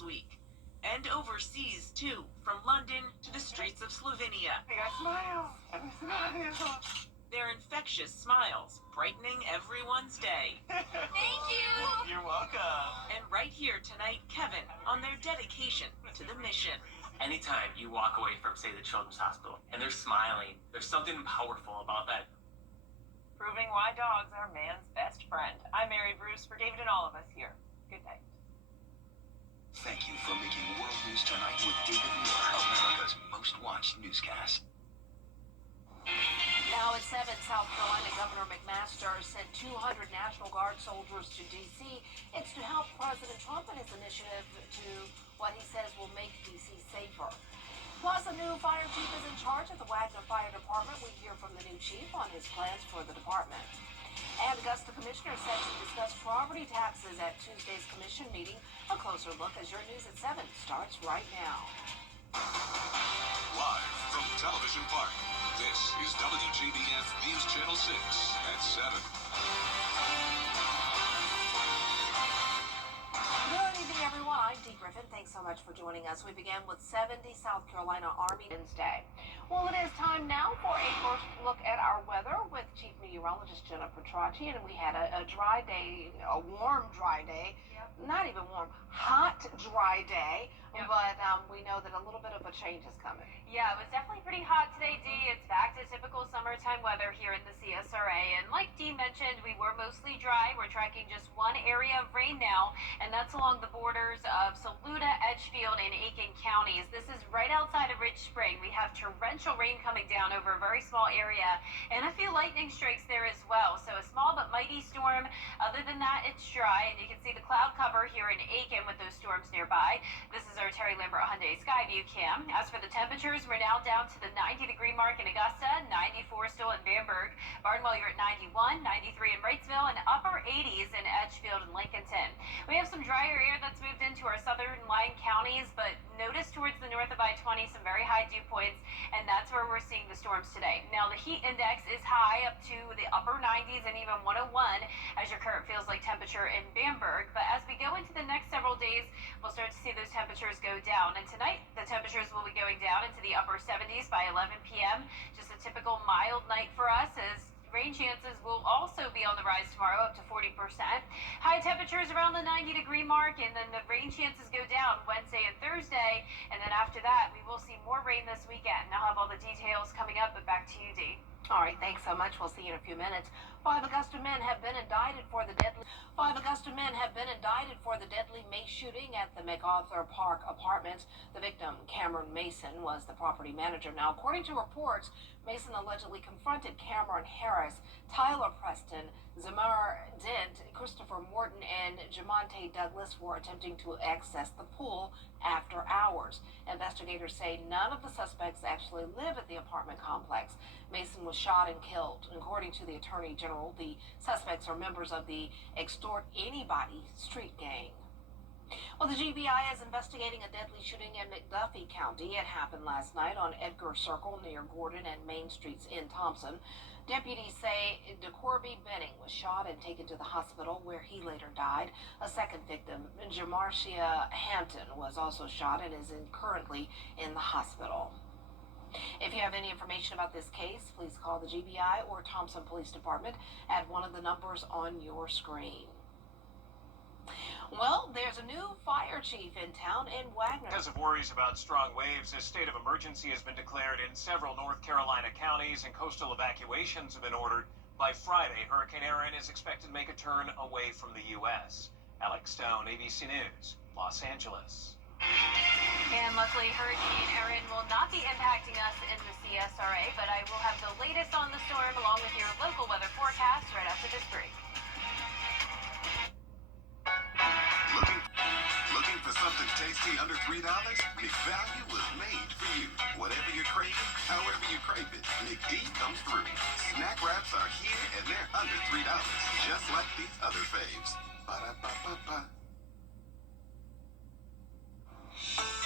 Smiles Week. And overseas, too, from London to the streets of Slovenia. I got smiles. Their infectious smiles, brightening everyone's day. Thank you! You're welcome. And right here tonight, Kevin, on their dedication to the mission. Anytime you walk away from, say, the Children's Hospital, and they're smiling, there's something powerful about that. Proving why dogs are man's best friend. I'm Mary Bruce for David and all of us here. Good night. Thank you for making World News Tonight with David Moore, America's most watched newscast. Now at 7, South Carolina Governor McMaster sent 200 National Guard soldiers to D.C. It's to help President Trump in his initiative to what he says will make D.C. safer. Plus, a new fire chief is in charge at the Wagner Fire Department. We hear from the new chief on his plans for the department. And Augusta Commissioner set to discuss property taxes at Tuesday's commission meeting. A closer look as your news at 7 starts right now. Live from Television Park, this is WJBF News Channel 6 at 7. Good evening, everyone. I'm Dee Griffin. Thanks so much for joining us. We began with 70 South Carolina Army Wednesday. Well, it is time now for a first look at our weather with Chief Meteorologist Jennifer Tracci. And we had a dry day, a warm, dry day. Yep. Not even warm, hot, dry day. Yep. But we know that a little bit of a change is coming. Yeah, it was definitely pretty hot today, Dee. It's back to typical summertime weather here in the CSRA. And like Dee mentioned, we were mostly dry. We're tracking just one area of rain now, and that's along the borders of Saluda, Edgefield, and Aiken counties. This is right outside of Rich Spring. We have torrential rain coming down over a very small area, and a few lightning strikes there as well. So a small but mighty storm. Other than that, it's dry, and you can see the cloud cover here in Aiken with those storms nearby. This is our Terry Lambert Hyundai Skyview cam. As for the temperatures, we're now down to the 90-degree mark in Augusta, 94 still in Bamberg. Barnwell, you're at 91, 93 in Wrightsville, and upper 80s in Edgefield and Lincolnton. We have some drier air that's moved into our southern lying counties, but notice towards the north of I-20 some very high dew points, and that's where we're seeing the storms today. Now, the heat index is high up to the upper 90s and even 101 as your current feels like temperature in Bamberg. But as we go into the next several days, we'll start to see those temperatures go down. And tonight, the temperatures will be going down into the upper 70s by 11 p.m. Just a typical mild night for us, as rain chances will also be on the rise tomorrow, up to 40%. High temperatures around the 90-degree mark, and then the rain chances go down Wednesday and Thursday. And then after that, we will see more rain this weekend. And I'll have all the details coming up, but back to you, Dee. All right, thanks so much. We'll see you in a few minutes. 5 Augusta men have been indicted for the deadly May shooting at the MacArthur Park Apartments. The victim, Cameron Mason, was the property manager. Now, according to reports, Mason allegedly confronted Cameron Harris, Tyler Preston, Zamar Dent, Christopher Morton, and Jamonte Douglas for attempting to access the pool after hours. Investigators say none of the suspects actually live at the apartment complex. Mason was shot and killed. According to the Attorney General, the suspects are members of the Extort Anybody street gang. Well, the GBI is investigating a deadly shooting in McDuffie County. It happened last night on Edgar Circle near Gordon and Main Streets in Thompson. Deputies say DeCorby Benning was shot and taken to the hospital where he later died. A second victim, Jamarcia Hampton, was also shot and is currently in the hospital. If you have any information about this case, please call the GBI or Thompson Police Department at one of the numbers on your screen. Well, there's a new fire chief in town in Wagner. Because of worries about strong waves, a state of emergency has been declared in several North Carolina counties, and coastal evacuations have been ordered. By Friday, Hurricane Erin is expected to make a turn away from the U.S. Alex Stone, ABC News, Los Angeles. And luckily, Hurricane Erin will not be impacting us in the CSRA, but I will have the latest on the storm along with your local weather forecast right after this break. Looking for something tasty under $3? McValue was made for you. Whatever you're craving, however you crave it, McD comes through. Snack wraps are here and they're under $3, just like these other faves. Ba-da-ba-ba-ba.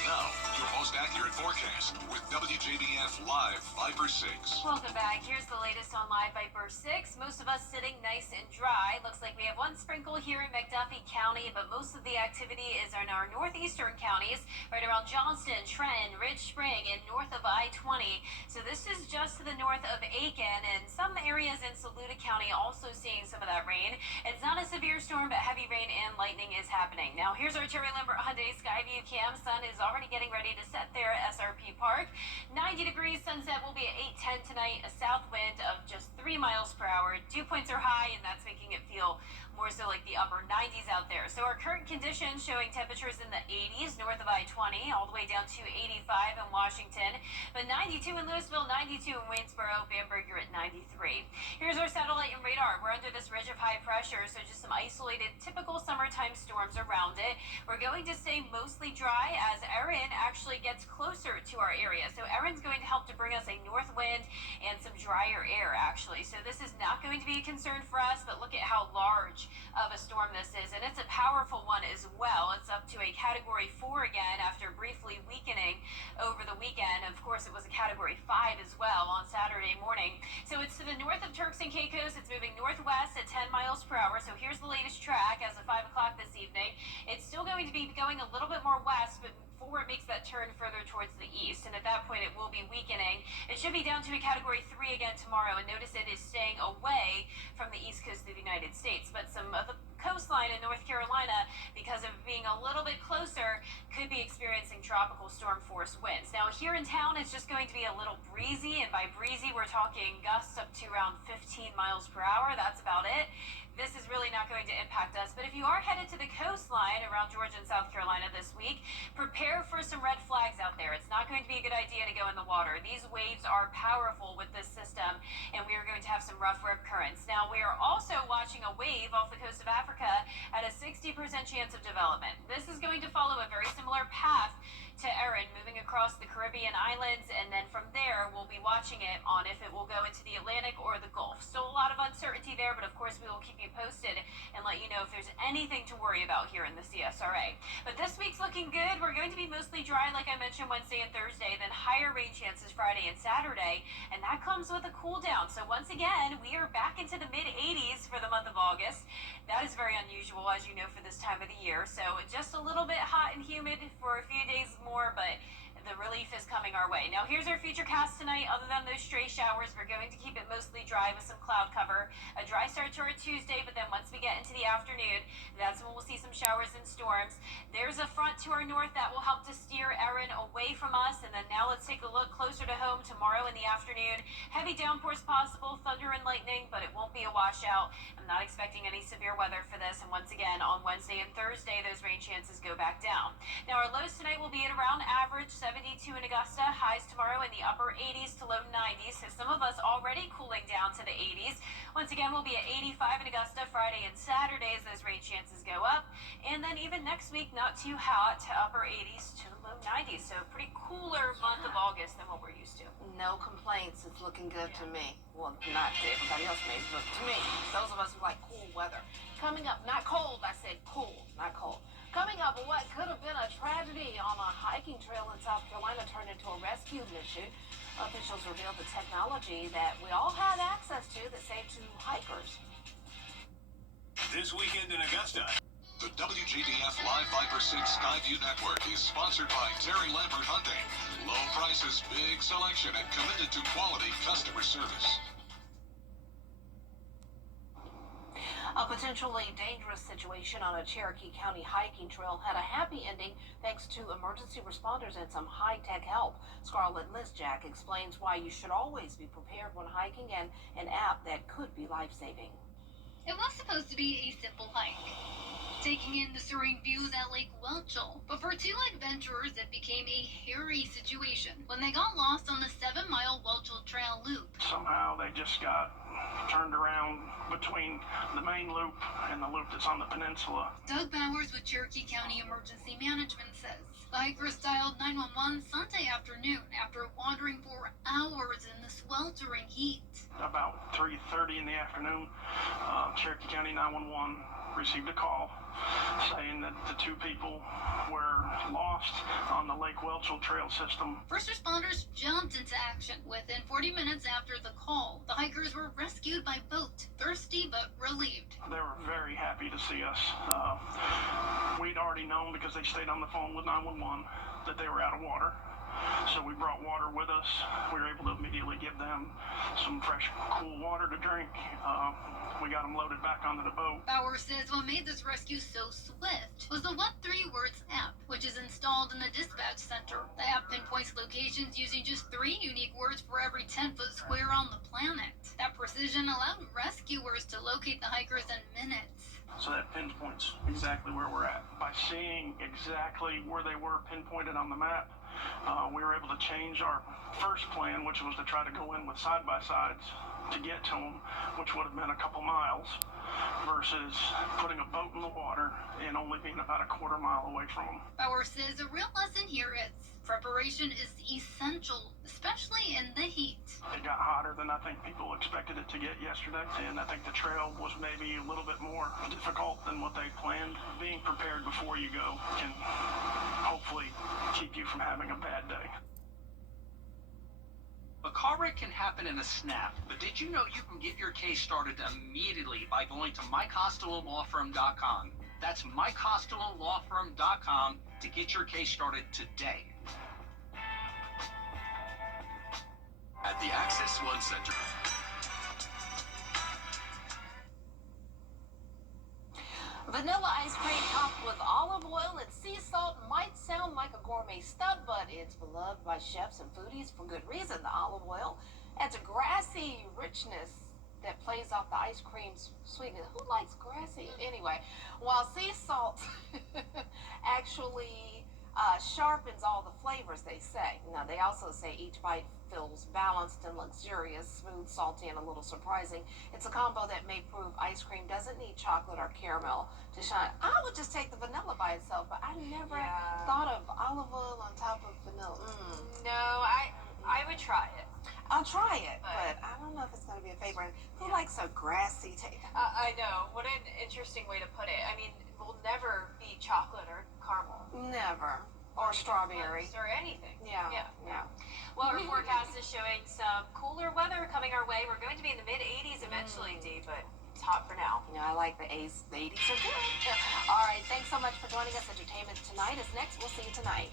Now, your most accurate forecast with WJBF Live Viper 6. Welcome back. Here's the latest on Live Viper 6. Most of us sitting nice and dry. Looks like we have one sprinkle here in McDuffie County, but most of the activity is in our northeastern counties, right around Johnston, Trenton, Ridge Spring, and north of I-20. So this is just to the north of Aiken, and some areas in Saluda County also seeing some of that rain. It's not a severe storm, but heavy rain and lightning is happening. Now here's our Terry Lambert Hyundai Skyview cam. Sun is already getting ready to set there at SRP Park. 90 degrees, sunset will be at 8:10 tonight, a south wind of just 3 miles per hour. Dew points are high, and that's making it feel more so like the upper 90s out there. So our current conditions showing temperatures in the 80s north of I-20, all the way down to 85 in Washington, but 92 in Louisville, 92 in Waynesboro, Bamberg, you're at 93. Here's our satellite and radar. We're under this ridge of high pressure, so just some isolated, typical summertime storms around it. We're going to stay mostly dry as Erin actually gets closer to our area. So Erin's going to help to bring us a north wind and some drier air, actually. So this is not going to be a concern for us, but look at how large of a storm this is, and it's a powerful one as well. It's up to a Category 4 again after briefly weakening over the weekend. Of course, it was a Category 5 as well on Saturday morning. So it's to the north of Turks and Caicos. It's moving northwest at 10 miles per hour. So here's the latest track as of 5 o'clock this evening. It's still going to be going a little bit more west, but before it makes that turn further towards the east, and at that point it will be weakening. It should be down to a Category 3 again tomorrow, and notice it is staying away from the east coast of the United States, but some of the coastline in North Carolina, because of being a little bit closer, could be experiencing tropical storm force winds. Now here in town it's just going to be a little breezy, and by breezy we're talking gusts up to around 15 miles per hour. That's about it. This is really not going to impact us, but if you are headed to the coastline around Georgia and South Carolina this week, prepare for some red flags out there. It's not going to be a good idea to go in the water. These waves are powerful with this system, and we are going to have some rough rip currents. Now, we are also watching a wave off the coast of Africa at a 60% chance of development. This is going to follow a very similar path to Erin, moving across the Caribbean islands, and then from there we'll be watching it on if it will go into the Atlantic or the Gulf. Still a lot of uncertainty there, but of course we will keep you posted and let you know if there's anything to worry about here in the CSRA. But this week's looking good. We're going to be mostly dry, like I mentioned, Wednesday and Thursday, then higher rain chances Friday and Saturday, and that comes with a cool down. So once again, we are back into the mid-80s for the month of August. That is very unusual, as you know, for this time of the year. So just a little bit hot and humid for a few days more, but the relief is coming our way. Now here's our future cast tonight. Other than those stray showers, we're going to keep it mostly dry with some cloud cover. A dry start to our Tuesday, but then once we get into the afternoon, that's when we'll see some showers and storms. There's a front to our north that will help to steer Erin away from us, and then now let's take a look closer to home tomorrow in the afternoon. Heavy downpours possible, thunder and lightning, but it won't be a washout. I'm not expecting any severe weather for this, and once again, on Wednesday and Thursday, those rain chances go back down. Now our lows tonight will be at around average, 72 in Augusta, highs tomorrow in the upper 80s to low 90s, so some of us already cooling down to the 80s. Once again, we'll be at 85 in Augusta Friday and Saturday as those rain chances go up, and then even next week, not too hot, to upper 80s to low 90s, so a pretty cooler month of August than what we're used to. No complaints. It's looking good to me. Well, not to everybody else maybe, but to me, those of us who like cool weather. Coming up, not cold, I said cool, not cold. Coming up, what could have been a tragedy on a hiking trail in South Carolina turned into a rescue mission. Officials revealed the technology that we all had access to that saved 2 hikers. This weekend in Augusta, the WJBF Live Viper 6 Skyview Network is sponsored by Terry Lambert Hyundai. Low prices, big selection, and committed to quality customer service. A potentially dangerous situation on a Cherokee County hiking trail had a happy ending thanks to emergency responders and some high-tech help. Scarlett Lisjack explains why you should always be prepared when hiking and an app that could be life-saving. It was supposed to be a simple hike, taking in the serene views at Lake Welchel, but for 2 adventurers it became a hairy situation when they got lost on the 7-mile Welchel Trail loop. Somehow they just got turned around between the main loop and the loop that's on the peninsula. Doug Bowers with Cherokee County Emergency Management says the hikers dialed 911 Sunday afternoon after wandering for hours in the sweltering heat. About 3:30 in the afternoon, Cherokee County 911 received a call saying that the 2 people were lost lost on the Lake Welchel trail system. First responders jumped into action. Within 40 minutes after the call, the hikers were rescued by boat, thirsty but relieved. They were very happy to see us. We'd already known because they stayed on the phone with 911 that they were out of water. So we brought water with us. We were able to immediately give them some fresh, cool water to drink. We got them loaded back onto the boat. Bauer says what made this rescue so swift was the What 3 Words app, which is installed in the dispatch center. The app pinpoints locations using just 3 unique words for every 10-foot square on the planet. That precision allowed rescuers to locate the hikers in minutes. So that pinpoints exactly where we're at. By seeing exactly where they were pinpointed on the map, we were able to change our first plan, which was to try to go in with side-by-sides to get to them, which would have been a couple miles, versus putting a boat in the water and only being about a quarter mile away from them. Bauer says a real lesson here is preparation is essential, especially in the heat. It got hotter than I think people expected it to get yesterday, and I think the trail was maybe a little bit more difficult than what they planned. Being prepared before you go can hopefully keep you from having a bad day. A car wreck can happen in a snap, but did you know you can get your case started immediately by going to MikeCostelloLawFirm.com? That's MikeCostelloLawFirm.com to get your case started today. At the Access One Center. Vanilla ice cream topped with olive oil and sea salt might sound like a gourmet stunt, but it's beloved by chefs and foodies for good reason. The olive oil adds a grassy richness that plays off the ice cream's sweetness. Who likes grassy? Anyway, while sea salt actually sharpens all the flavors, they say. Now, they also say each bite feels balanced and luxurious, smooth, salty, and a little surprising. It's a combo that may prove ice cream doesn't need chocolate or caramel to shine. I would just take the vanilla by itself, but I never thought of olive oil on top of vanilla. No, I would try it. I'll try it, but I don't know if it's going to be a favorite. Who likes a grassy taste? I know. What an interesting way to put it. I mean, we'll never be chocolate or caramel. Never. Or strawberry. Or anything. Yeah. Well, our forecast is showing some cooler weather coming our way. We're going to be in the mid-80s eventually, Dee, but it's hot for now. I like the 80s. The 80s are good. All right. Thanks so much for joining us. Entertainment Tonight is next. We'll see you tonight.